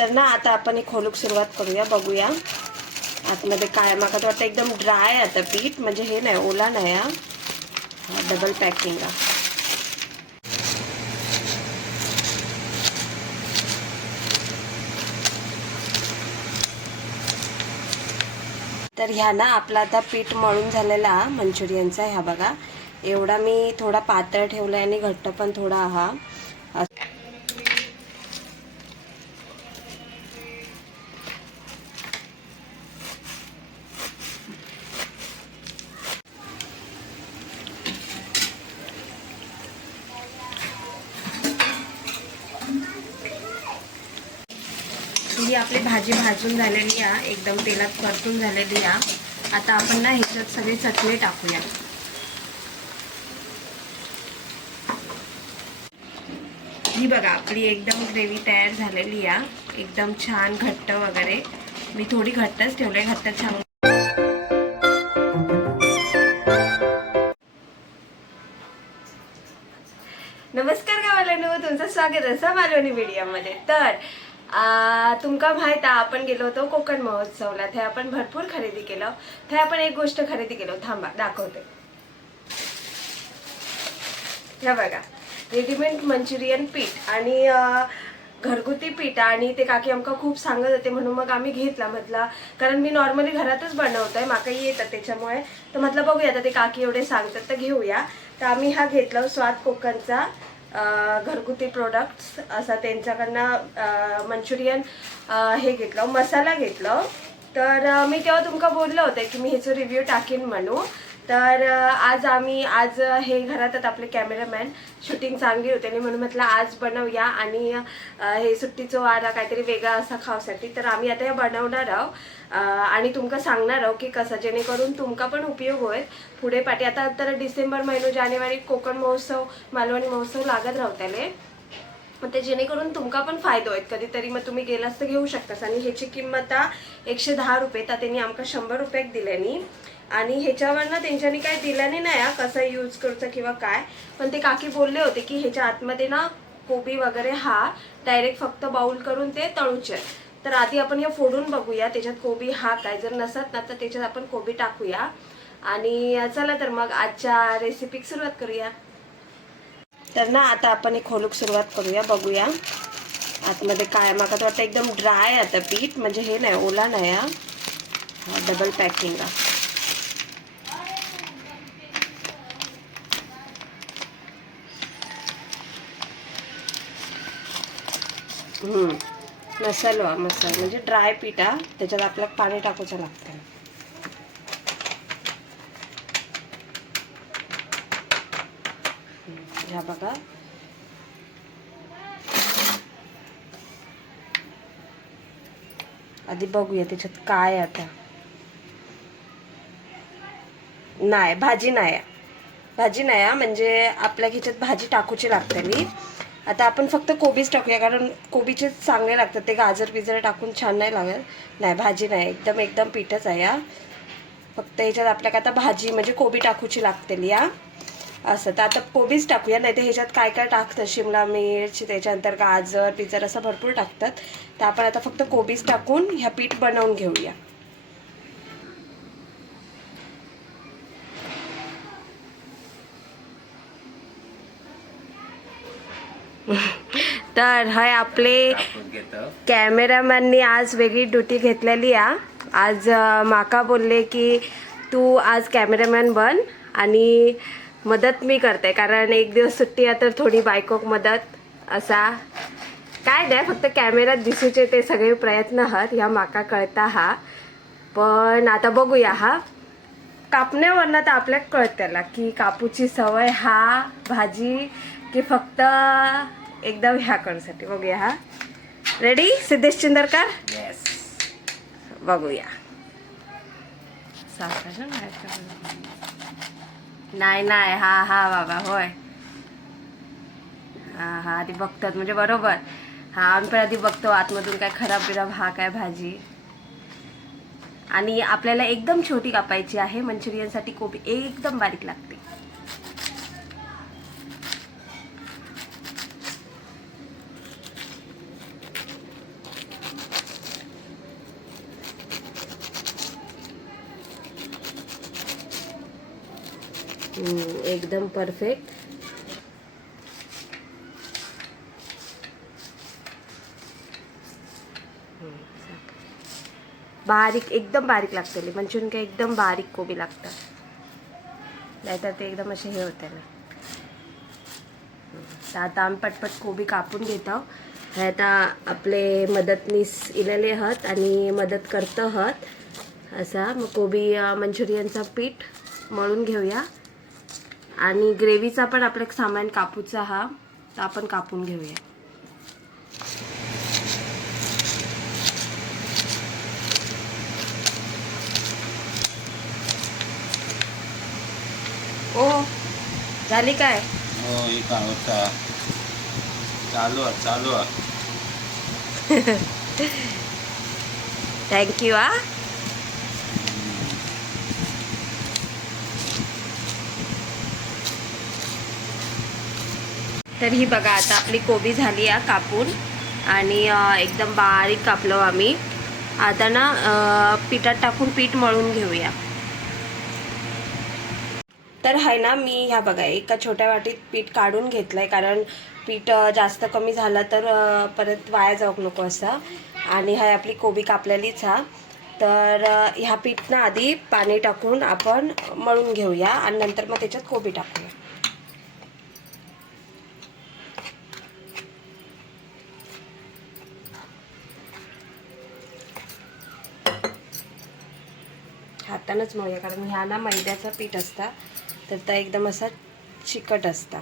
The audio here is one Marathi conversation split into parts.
तर ना आता आपण हे खोलूक सुरुवात करूया, बघूया आतमध्ये काय. मला तर वाटतं एकदम ड्राय आहे आता पीठ, म्हणजे हे नाही, ओला नाही हा, डबल पॅकिंग आहे. तर ह्या ना आपला आता पीठ मळून झालेला मंचुरियनचा. ह्या बघा, एवढा मी थोडा पातळ ठेवला आणि घट्ट पण थोडा हा. ही आपली भाजी भाजून झालेली आहे, एकदम तेलात परतून झालेली आहे. आता आपण ना ह्याच्यात सगळी चटणी टाकूया. ही बघा आपली एकदम ग्रेव्ही तयार झालेली आहे, एकदम छान घट्ट वगैरे. मी थोडी घट्टच ठेवले, घट्ट छान. नमस्कार गावालानो, तुमचं स्वागत आहे मालवणी व्हिडिओमध्ये. तर तुमका माहित आहे आपण गेलो होतो कोकण महोत्सवला. ते आपण भरपूर खरेदी केलं. ते आपण एक गोष्ट खरेदी केलो, थांबा दाखवते. हे बघा, रेडीमेड मंचुरियन पीठ आणि घरगुती पीठ. आणि ते काकी आमका खूप सांगत होते, म्हणून मग आम्ही घेतला. म्हटलं कारण मी नॉर्मली घरातच बनवतोय, माका येतं त्याच्यामुळे. तर म्हटलं बघूया आता ते काकी एवढे सांगतात तर घेऊया. तर आम्ही हा घेतला स्वाद कोकणचा घरगुती प्रोडक्ट्स असा त्यांच्याकडनं मंचुरियन हे घेतलं, मसाला घेतलं. तर मी तेव्हा तुमका बोललं होतं की मी ह्याचं रिव्ह्यू टाकीन म्हणून. तर आज हे घरातच आपले कॅमेरामॅन शूटिंग चांगली होते म्हणून म्हटलं आज बनवूया. आणि हे सुट्टीचं वारा काहीतरी वेगळा असा खावसाठी. तर आम्ही आता हे बनवणार आहोत आणि तुमका सांगणार आहोत की कसं, जेणेकरून तुमका पण उपयोग होईल पुढे पाठी. आता तर डिसेंबर महिनो जानेवारी कोकण महोत्सव, मालवणी महोत्सव लागत राहताले. मग ते जेणेकरून तुमका पण फायदा होईल कधीतरी. मग तुम्ही गेलास तर घेऊ शकतास. आणि ह्याची किंमत 110 रुपये. तर त्यांनी आमका 100 रुपये दिल्यानी. आणि ह्याच्यावर ना त्यांच्यानी काय दिल्याने नाही कसं यूज करूचं किंवा काय. पण ते काकी बोलले होते की ह्याच्या आतमध्ये ना कोबी वगैरे हा डायरेक्ट फक्त बाउल करून ते तळूचे. तर आधी आपण हे फोडून बघूया त्याच्यात कोबी हा काय. जर नसत ना तर त्याच्यात आपण कोबी टाकूया. आणि चला तर मग आजच्या रेसिपीक सुरुवात करूया. तर ना आता आपण हे खोलूक सुरुवात करूया, बघूया आतमध्ये काय. मला तर वाटतं एकदम ड्राय आहे आता पीठ, म्हणजे हे नाही, ओला नाही हा, डबल पॅकिंग आहे. मसाला म्हणजे ड्राय पीठ आहे, त्याच्यात आपल्याला पाणी टाकूचं लागतं. ह्या बघा, आधी बघूया त्याच्यात काय. आता नाही, भाजी नाही म्हणजे आपल्या ह्याच्यात भाजी टाकूची लागते. आता आपण फक्त कोबीच टाकूया, कारण कोबीचे चांगले लागतात. ते गाजर बिजर टाकून छान नाही लागत. नाही, भाजी नाही, एकदम पीठच आहे या. फक्त ह्याच्यात आपल्याला आता भाजी म्हणजे कोबी टाकूची लागते या असं. तर आता कोबीच टाकूया. नाही तर ह्याच्यात काय काय टाकतं, शिमला मिरची, त्याच्यानंतर गाजर बिजर असं भरपूर टाकतात. तर आपण आता फक्त कोबीच टाकून ह्या पीठ बनवून घेऊया. तर हाय आपले कॅमेरामॅननी आज वेगळी ड्युटी घेतलेली आहे. आज माका बोलले की तू आज कॅमेरामॅन बन आणि मदत मी करते, कारण एक दिवस सुट्टी आहे तर थोडी बायकोक मदत असा काय नाही. फक्त कॅमेऱ्यात दिसूचे ते सगळे प्रयत्न आहात ह्या माका कळता हा. पण आता बघूया हा कापण्यावरनं तर आपल्याला कळत त्याला की कापूची सवय हा भाजी की फक्त एकदम ह्या करूसाठी. बघूया हा. रेडी सिद्धेश चिंदरकर? येस. बघूया. नाही हा बाबा होय. हा आधी बघतात म्हणजे बरोबर. आम्ही पण आधी बघतो आतमधून काय खराब बिराब हा काय भाजी. आणि आपल्याला एकदम छोटी कापायची आहे मंचुरियनसाठी. कोबी एकदम बारीक लागते. एकदम परफेक्ट. बारीक, एकदम बारीक लागते मंचुरियन. काय एकदम बारीक कोबी लागतात, नाहीतर ते एकदम असे हे होते ना. तर आता आम्ही पटपट कोबी कापून घेतो. हे आता आपले मदतनीस इलेले आहात आणि मदत करतो आहात असा. मग कोबी मंचुरियनचा पीठ मळून घेऊया आणि ग्रेव्हीचा पण आपलं सामान कापूचा हा, तर आपण कापून घेऊया. ओ झाली काय? हो, ही काय होता, चालू आहे. थँक्यू. तर ही बघा आता आपली कोबी झाली आहे कापून आणि एकदम बारीक कापलो आम्ही. आता ना पिठात टाकून पीठ मळून घेऊया. तर आहे ना, मी ह्या बघा एका छोट्या वाटीत पीठ काढून घेतलंय, कारण पीठ जास्त कमी झालं तर परत वाया जाऊ नको असं. आणि हा आपली कोबी कापलेलीच हा. तर ह्या पीठ ना आधी पाणी टाकून आपण मळून घेऊया आणि नंतर मग त्याच्यात कोबी टाकूया. हातानंच मळूया, कारण ह्या ना मैद्याचं पीठ असता, तर त्या एकदम असा चिकट असता.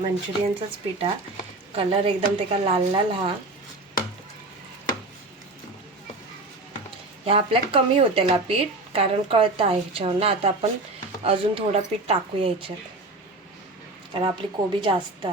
मंचुरियनचाच पीठ हा. कलर एकदम ते का लाल लाल हा. ह्या आपल्या कमी होत्याला पीठ, कारण कळतं आहे ह्याच्यावर ना. आता आपण अजून थोडं पीठ टाकूया ह्याच्यात, कारण आपली कोबी जास्त.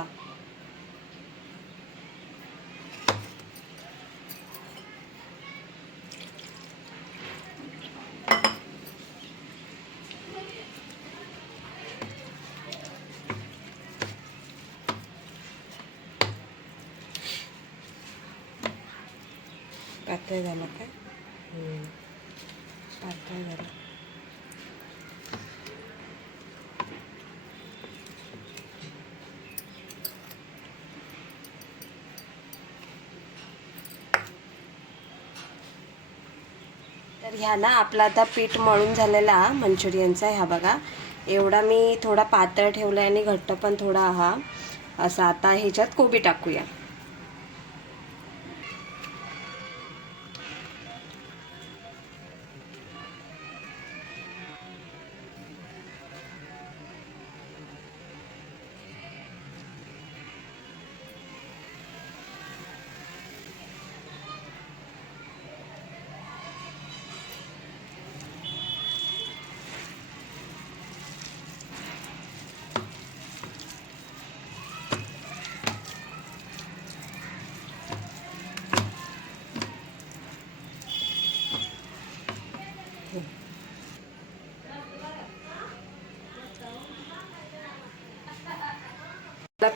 पातळ झालं काय? पातळ झालं. तर ह्या ना आपला आता पीठ मळून झालेला मंचुरियनचा. ह्या बघा एवढा मी थोडा पातळ ठेवला आणि घट्ट पण थोडा हा असा. आता ह्याच्यात कोबी टाकूया.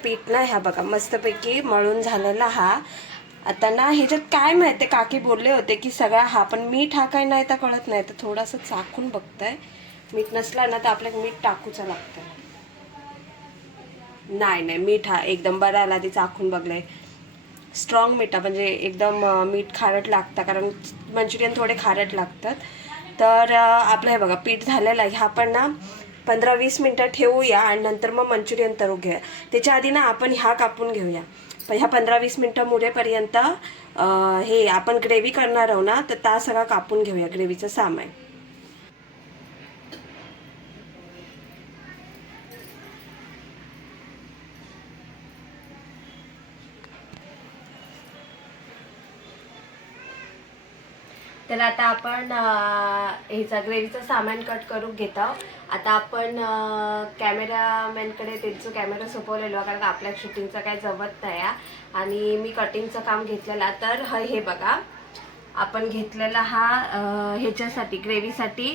पीठ ना ह्या बघा मस्तपैकी मळून झालेला हा. आता ना ह्याच्यात काय माहिती, काकी बोलले होते की सगळा हा, पण मीठ हा काय नाही तर कळत नाही. तर थोडंसं चाखून बघताय, मीठ नसला ना तर आपल्याला मीठ टाकूचं लागतं. नाही मीठ हा एकदम बरा आला. ते चाखून बघलंय, स्ट्रॉंग मीठ म्हणजे एकदम मीठ खारट लागतं, कारण मंचुरियन थोडे खारट लागतात. तर आपलं हे बघा पीठ झालेलं आहे. आपण ना 15-20 मिनटं ठेवूया आणि नंतर मग मंचुरियन तळू घेऊया. त्याच्या आधी ना आपण ह्या कापून घेऊया. पण ह्या 15-20 मिनटं मुरेपर्यंत हे आपण ग्रेव्ही करणार आहोत ना, तर त्या सगळं कापून घेऊया ग्रेव्हीचं सामान. तर आता आपण ह्याचा ग्रेव्हीचं सामान कट करून घेत आहोत. आता आपण कॅमेरामॅनकडे त्यांचं कॅमेरा सोपवलेलो, कारण आपल्या शूटिंगचं काय जमत नाही आणि मी कटिंगचं काम घेतलेलं. तर हे बघा आपण घेतलेला हा ह्याच्यासाठी ग्रेव्हीसाठी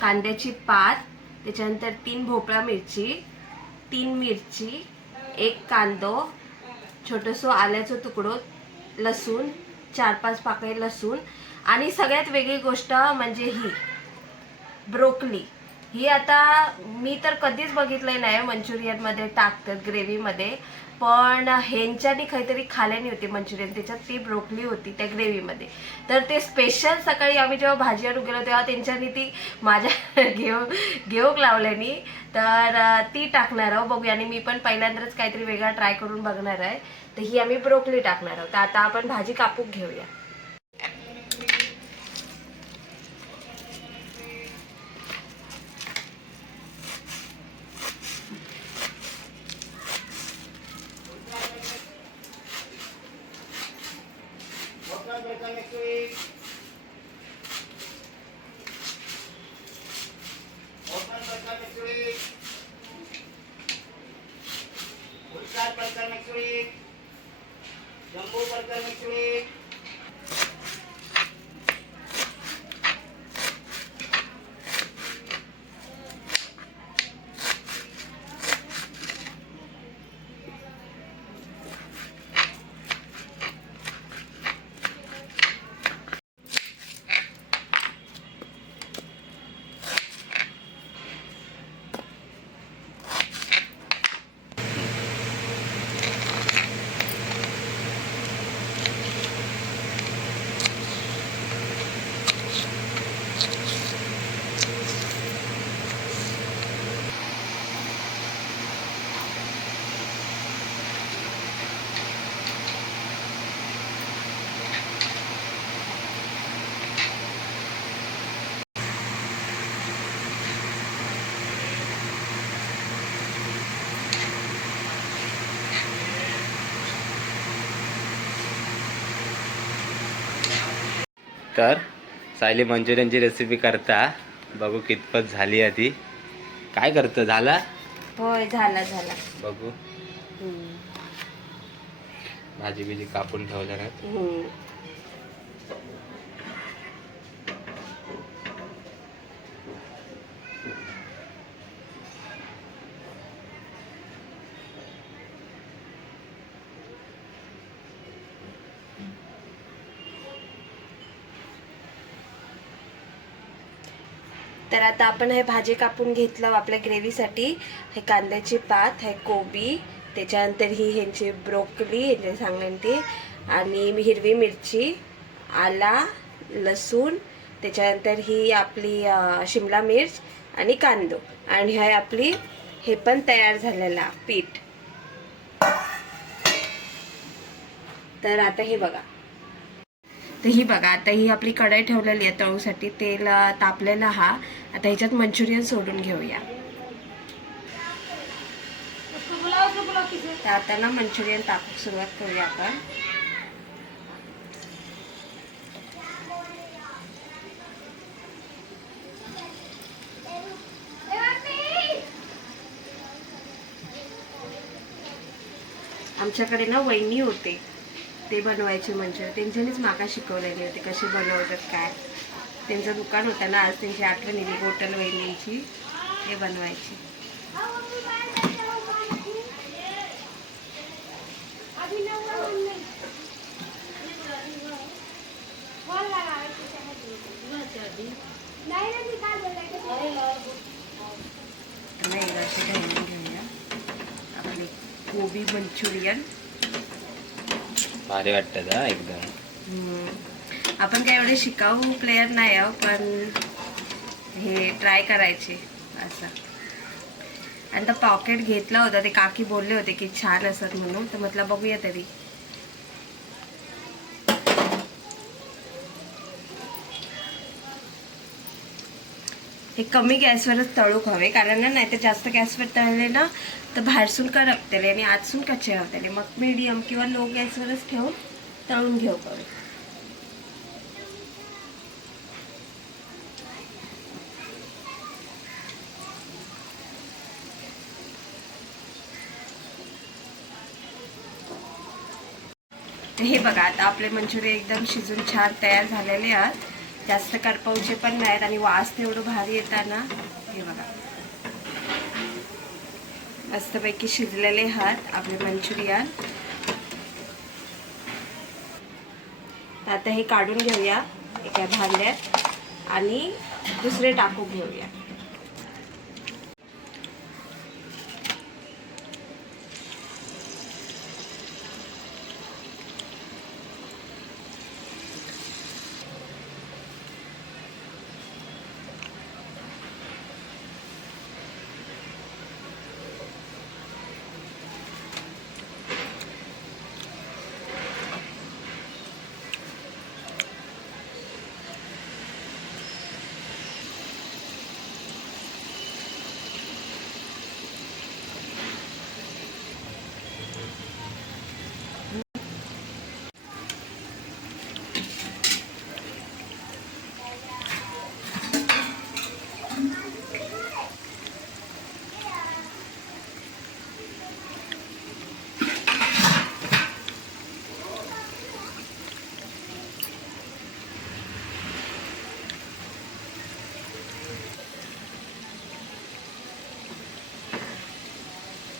कांद्याची पात, त्याच्यानंतर 3 भोपळा मिरची, 3 मिरची, 1 कांदो, छोटंसं आल्याचं तुकडो, लसूण, 4-5 पाकळी लसूण आणि सगळ्यात वेगळी गोष्ट म्हणजे ही ब्रोकली. ही आता मी तर कधीच बघितलं नाही मंचुरियनमध्ये टाकतात ग्रेव्हीमध्ये, पण ह्यांच्यानी काहीतरी खाल्यानी होती मंचुरियन, त्याच्यात ती ब्रोकली होती त्या ग्रेव्हीमध्ये. तर ते स्पेशल सकाळी आम्ही जेव्हा भाजी आणून गेलो तेव्हा त्यांच्यानी ती माझ्या घेऊक लावल्यानी, तर ती टाकणार आहोत बघूया. आणि मी पण पहिल्यांदाच काहीतरी वेगळा ट्राय करून बघणार आहे, तर ही आम्ही ब्रोकली टाकणार आहोत. तर आता आपण भाजी कापून घेऊया. तर सायली मंचुरियनची रेसिपी करता, बघू कितपत झाली आधी. काय करतं, झाला? होय, झाला झाला. बघू. भाजी बिजी कापून ठेवल्या ना. तर आता आपण हे भाजी कापून घेतलं आपल्या ग्रेव्हीसाठी. हे कांद्याची पात, हे कोबी, त्याच्यानंतर ही ह्यांची ब्रोकली, ह्यांचे सांगण्यान ती, आणि हिरवी मिरची, आला, लसूण, त्याच्यानंतर ही आपली शिमला मिर्च आणि कांदो, आणि हे आपली हे पण तयार झालेला पीठ. तर आता हे बघा, तर ही बघा, आता ही आपली कढई ठेवलेली आहे तळूसाठी. तेल तापलेला हा. आता ह्याच्यात मंचुरियन सोडून घेऊया. तर आता ना मंचुरियन टाकून सुरुवात करूया आपण. आमच्याकडे ना वहिनी होते, ते बनवायचे मंचुरियन. त्यांच्यानीच माका शिकवलेले होते कसे बनवतात काय. त्यांचं दुकान होतं ना, आज त्यांची आठवण येते होटल वहिनींची, ते बनवायची. नाही असे घेऊया आपले कोबी मंचुरियन. भारी वाटतं का एकदम. आपण काय एवढे शिकाऊ प्लेयर नाही आहोत, पण हे ट्राय करायचे असं. आणि तर पॉकेट घेतलं होतं, ते काकी बोलले होते की छान असत म्हणून, तर म्हटलं बघूया तरी. हे कमी गॅसवरच तळूक हवे, कारण ना नाही तर जास्त गॅसवर तळले ना तर बाहेरसून करपतले आणि आतसून कच्चे होतले. मग मीडियम किंवा लो गॅसवरच ठेवून तळून घेऊ करू. तर हे बघा, आता आपले मंचुरियन एकदम शिजून छान तयार झालेले आहेत. जास्त करपवचे पण नाहीत आणि वास तेवढं भारी येताना. हे बघा, मस्तपैकी शिजलेले आहेत आपले मंचुरियन. आता हे काढून घेऊया एका भांड्यात आणि दुसरे टाकून घेऊया.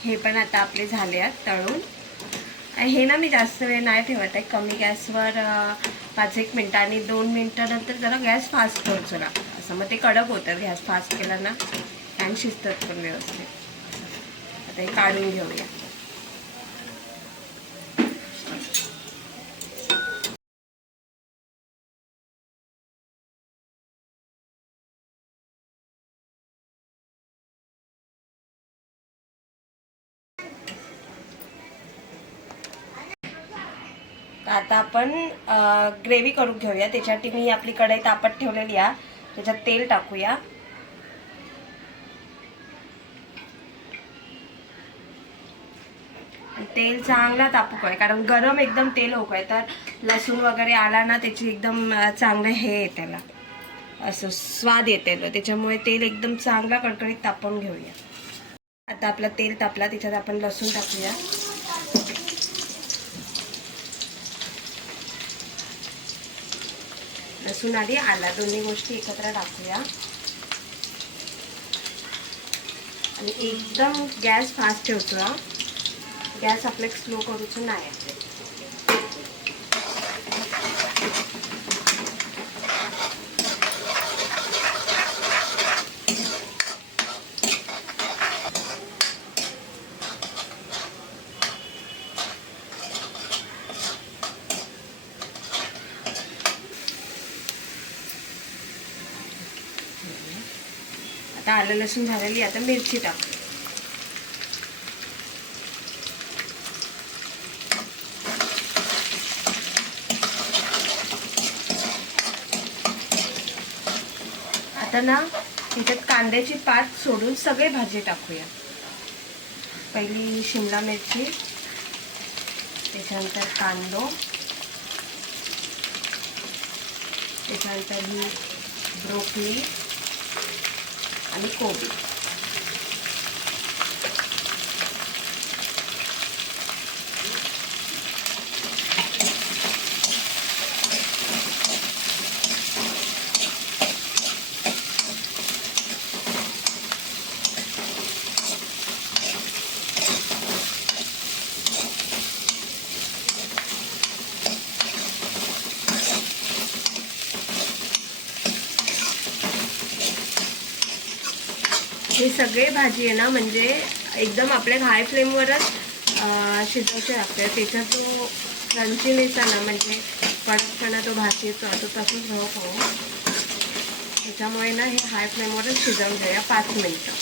हे पण आता आपले झाले आहेत तळून. आणि हे ना मी जास्त वेळ नाही ठेवत आहे, कमी गॅसवर 5-1 मिनटं आणि 2 मिनटानंतर जरा गॅस फास्ट ठेवला असं, मग ते कडक होतं. गॅस फास्ट केला ना आणि शिजतात पण व्यवस्थित. आता हे काढून घेऊया. आता आपण ग्रेव्ही करून घेऊया. त्याच्यासाठी मी आपली कढई तापत ठेवलेली आहे, त्याच्यात तेल टाकूया. तेल चांगला तापू आहे, कारण गरम एकदम तेल होऊ आहे, तर लसूण वगैरे आला ना त्याची एकदम चांगलं हे येते, त्याला असं स्वाद येते. त्याच्यामुळे तेल एकदम चांगला कडकडीत तापवून घेऊया. आता आपलं तेल तापला, त्याच्यात आपण लसूण टाकूया. लसूण आणि आला दोन्ही गोष्टी एकत्र टाकूया आणि एकदम गॅस फास्ट ठेवतो. गॅस आपले स्लो करूचं नाही आहे. आता आलं लसूण झालेली, आता मिरची टाकू. आता ना त्याच्यात कांद्याची पात सोडून सगळे भाजी टाकूया. पहिली शिमला मिरची, त्याच्यानंतर कांदो, त्याच्यानंतर ही ब्रोकली आणि कोबी. हे सगळे भाजी आहे ना, म्हणजे एकदम आपल्या हाय फ्लेमवरच शिजवायचे लागते. त्याचा जो क्रंचीनेस आहे ना, म्हणजे कडकपणा तो भाजीचा तो तसंच राहू. त्याच्यामुळे ना हे हाय फ्लेमवरच शिजवून घेऊया 5 मिनिटं.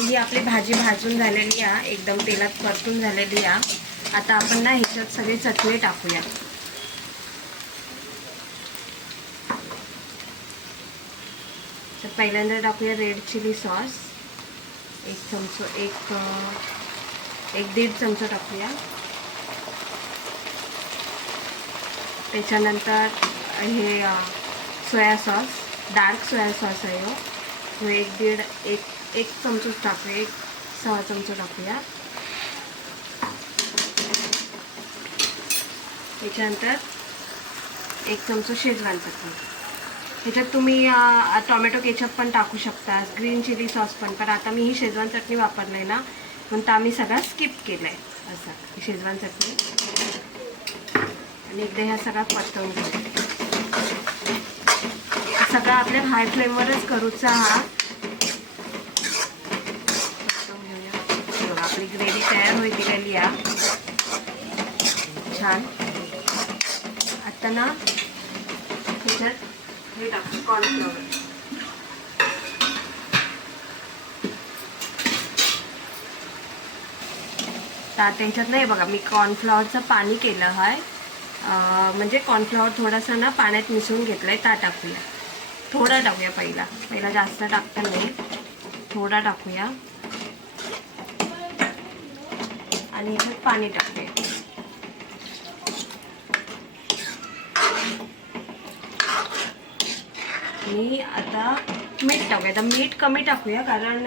ही आपली भाजी भाजून झालेली आहे, एकदम तेलात परतून झालेली आहे. आता आपण ना ह्याच्यात सगळी चटणी टाकूया. तर पहिल्यांदा टाकूया रेड चिली सॉस, 1 चमचा, 1-1.5 चमचा टाकूया. त्याच्यानंतर हे soya sauce, dark soya sauce आहे हो, एक चमचच टाकूया, 1-6 चमचे टाकूया. त्याच्यानंतर 1 चमचा शेजवान चटणी. ह्याच्यात तुम्ही टोमॅटो केचप पण टाकू शकता, ग्रीन चिली सॉस पण आता मी ही शेजवान चटणी वापरली आहे ना, म्हणून आम्ही सगळा स्किप केलं आहे. असं शेजवान चटणी आणि एकदा ह्या सगळा परतवून घेऊ. सगळा आपल्या हाय फ्लेमवरच करूचा हा. परतवून घेऊया. आपली ग्रेव्ही तयार होई दिलेली आहे छान. आता ना ह्याच्यात हे टाकू कॉर्नफ्लॉवर. तर त्यांच्यात नाही बघा, मी कॉर्नफ्लॉवरचं पाणी केलं आहे, म्हणजे कॉर्नफ्लॉवर थोडासा ना पाण्यात मिसळून घेतलं आहे. टाकूया, थोडा टाकूया, पहिला जास्त टाकता नाही, थोडा टाकूया आणि ह्याच्यात पाणी टाकूया. आणि आता मीठ टाकूया. आता मीठ कमी टाकूया, कारण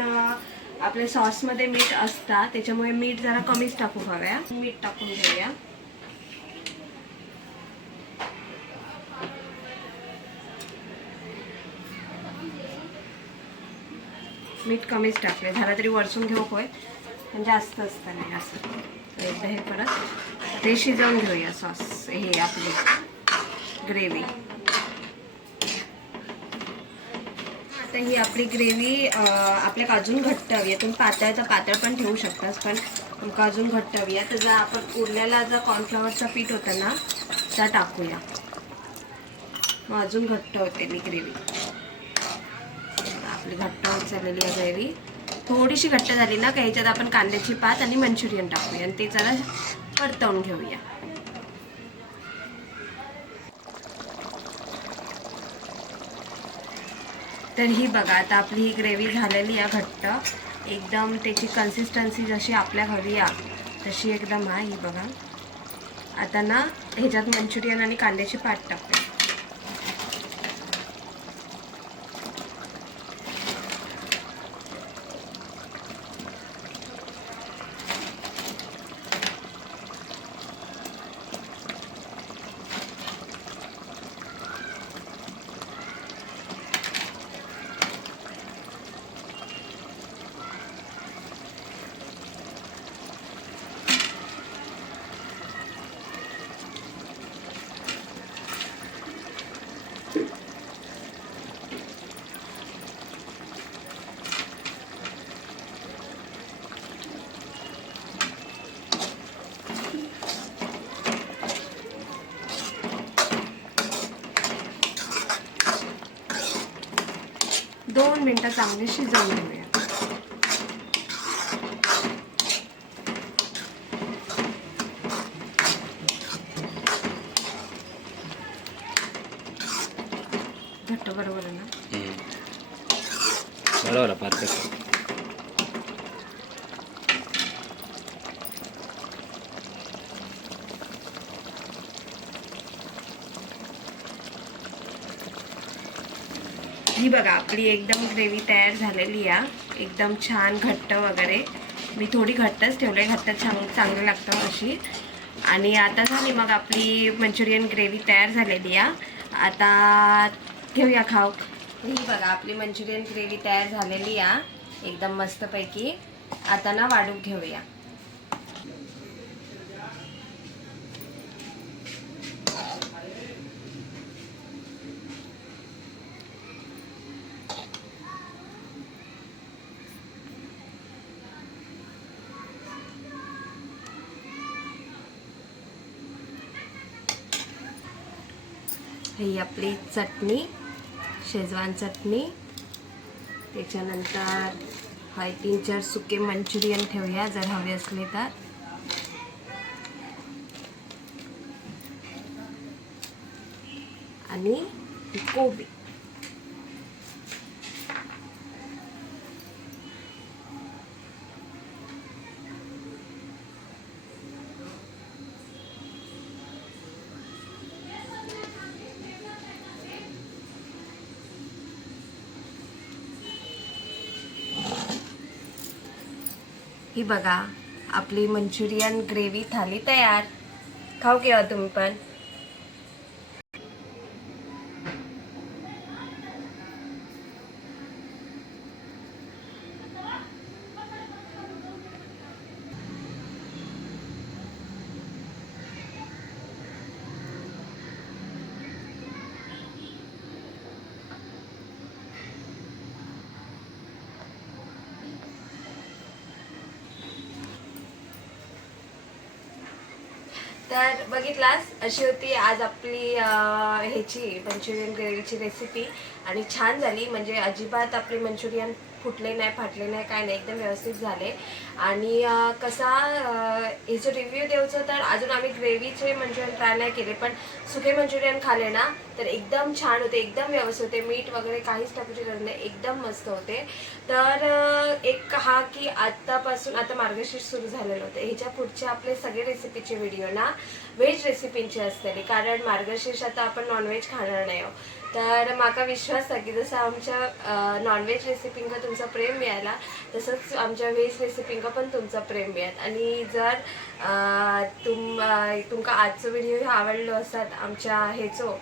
आपल्या सॉसमध्ये मीठ असतं, त्याच्यामुळे मीठ जरा कमीच टाकू हव्या. मीठ टाकून घेऊया. मीठ कमीच टाकले, झालं तरी वरसून घेऊ होय, पण जास्त असतं नाही असं. एकदा हे परत ते शिजवून घेऊया सॉस, हे आपली ग्रेव्ही. आता ही आपली ग्रेव्ही आपल्याला अजून घट्ट हवी आहे. तुम्ही पातळ पण ठेवू शकतास, पण आमका अजून घट्ट हवी आहे. तर जर आपण उरलेला जर कॉर्नफ्लॉवरचा पीठ होता ना, त्या टाकूया, मग अजून घट्ट होते मी ग्रेव्ही. आपली घट्ट होत चाललेली आहे ग्रेव्ही. थोडीशी घट्ट झाली ना का ह्याच्यात आपण कांद्याची पात आणि मंचुरियन टाकूया आणि ते जरा परतवून घेऊया. तर ही बघा, आता आपली ही ग्रेव्ही झालेली आहे घट्ट एकदम. त्याची कन्सिस्टन्सी जशी आपल्या घरी आहे तशी एकदम आहे ही बघा. आता ना ह्याच्यात मंचुरियन आणि कांद्याची पात टाकूया. दोन मिनिटं चांगली शिजवून घेऊया. घट्ट बरोबर आहे ना? बरोबर, परफेक्ट. ही बघा आपली एकदम ग्रेव्ही तयार झालेली आहे, एकदम छान घट्ट वगैरे. मी थोडी घट्टच ठेवले, घट्ट चांगलं लागतं अशी. आणि आता झाली मग आपली मंचुरियन ग्रेव्ही तयार झालेली आहे. आता घेऊया खाऊ. ही बघा आपली मंचुरियन ग्रेव्ही तयार झालेली आहे एकदम मस्तपैकी. आता ना वाढून घेऊया. ही आपली चटणी, शेजवान चटणी. त्याच्यानंतर हा 3-4 सुके मंचुरियन ठेवूया जर हवे असले तर. आणि कोबी. ही बघा आपली मंचुरियन ग्रेव्ही थाली तयार. खाऊ केव्हा तुम्ही पण. तर बघितलास अशी होती आज आपली ह्याची मंचुरियन ग्रेव्हीची रेसिपी. आणि छान झाली, म्हणजे अजिबात आपले मंचुरियन फुटले नाही, फाटले नाही, काय नाही, एकदम व्यवस्थित झाले. आणि कसा ह्याचं रिव्ह्यू द्यायचं तर अजून आम्ही ग्रेव्हीचे मंचुरियन ट्राय नाही केले, पण सुके मंचुरियन खाले ना तर एकदम छान होते, एकदम व्यवस्थित होते. मीठ वगैरे काहीच टाकूची गरज नाही, एकदम मस्त होते. तर एक हा की आतापासून आता मार्गशीर्ष सुरू झालेलं होतं, ह्याच्या पुढचे आपले सगळे रेसिपीचे व्हिडिओ ना व्हेज रेसिपींचे असतले, कारण मार्गशीर्ष आता आपण नॉनव्हेज खाणार नाही आहोत. तर माका विश्वास आहे की जसं आमच्या नॉनव्हेज रेसिपींका तुमचा प्रेम मिळाला तसंच आमच्या व्हेज रेसिपींका पण तुमचा प्रेम मिळत. आणि जर तुमका आजचो व्हिडिओ आवडलो असतात आमच्या हेचो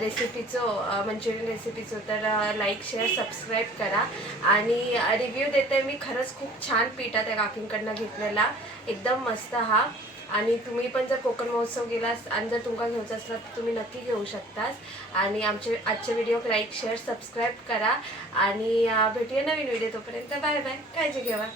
रेसिपीचो मंचुरियन रेसिपीचो तर लाईक शेअर सबस्क्राईब करा. आणि रिव्ह्यू देते मी, खरंच खूप छान पीठ आहे त्या काकींकडनं घेतलेला, एकदम मस्त हा. आणि तुम्ही पण जर कोकण महोत्सव गेलास आणि जर तुमका घ्यायचं असलं तर तुम्ही नक्की घेऊ शकतास. आणि आमचे आजचे व्हिडिओ लाईक शेअर सबस्क्राईब करा आणि भेटूया नवीन व्हिडिओ. तोपर्यंत बाय बाय, काळजी घ्यावा.